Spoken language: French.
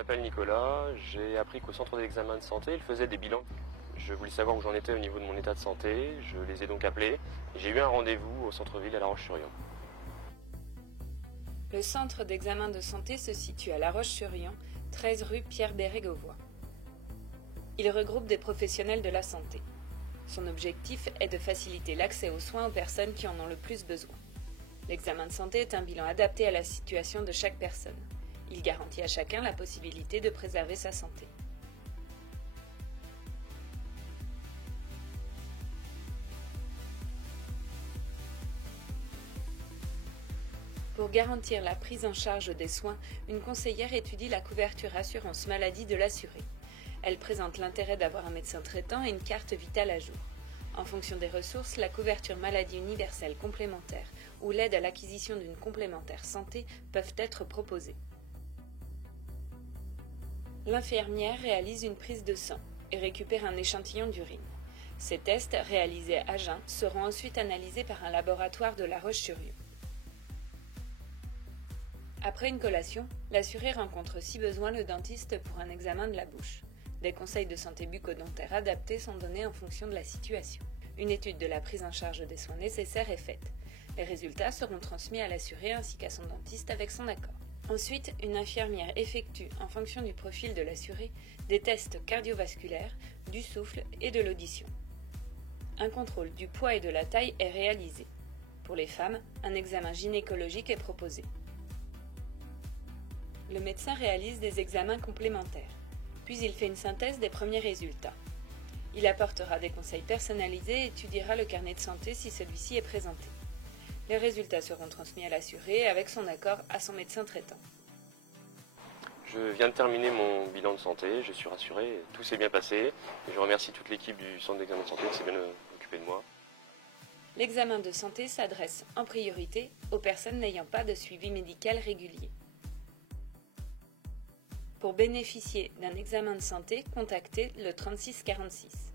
m'appelle Nicolas, j'ai appris qu'au centre d'examen de santé, ils faisaient des bilans. Je voulais savoir où j'en étais au niveau de mon état de santé, je les ai donc appelés et j'ai eu un rendez-vous au centre-ville à La Roche-sur-Yon. Le centre d'examen de santé se situe à La Roche-sur-Yon, 13 rue Pierre Bérégovoy. Il regroupe des professionnels de la santé. Son objectif est de faciliter l'accès aux soins aux personnes qui en ont le plus besoin. L'examen de santé est un bilan adapté à la situation de chaque personne. Il garantit à chacun la possibilité de préserver sa santé. Pour garantir la prise en charge des soins, une conseillère étudie la couverture assurance maladie de l'assuré. Elle présente l'intérêt d'avoir un médecin traitant et une carte vitale à jour. En fonction des ressources, la couverture maladie universelle complémentaire ou l'aide à l'acquisition d'une complémentaire santé peuvent être proposées. L'infirmière réalise une prise de sang et récupère un échantillon d'urine. Ces tests, réalisés à jeun, seront ensuite analysés par un laboratoire de La Roche-sur-Yon. Après une collation, l'assuré rencontre si besoin le dentiste pour un examen de la bouche. Des conseils de santé bucco-dentaire adaptés sont donnés en fonction de la situation. Une étude de la prise en charge des soins nécessaires est faite. Les résultats seront transmis à l'assuré ainsi qu'à son dentiste avec son accord. Ensuite, une infirmière effectue, en fonction du profil de l'assuré, des tests cardiovasculaires, du souffle et de l'audition. Un contrôle du poids et de la taille est réalisé. Pour les femmes, un examen gynécologique est proposé. Le médecin réalise des examens complémentaires, puis il fait une synthèse des premiers résultats. Il apportera des conseils personnalisés et étudiera le carnet de santé si celui-ci est présenté. Les résultats seront transmis à l'assuré avec son accord à son médecin traitant. Je viens de terminer mon bilan de santé, je suis rassuré, tout s'est bien passé et je remercie toute l'équipe du centre d'examen de santé qui s'est bien occupée de moi. L'examen de santé s'adresse en priorité aux personnes n'ayant pas de suivi médical régulier. Pour bénéficier d'un examen de santé, contactez le 36 46.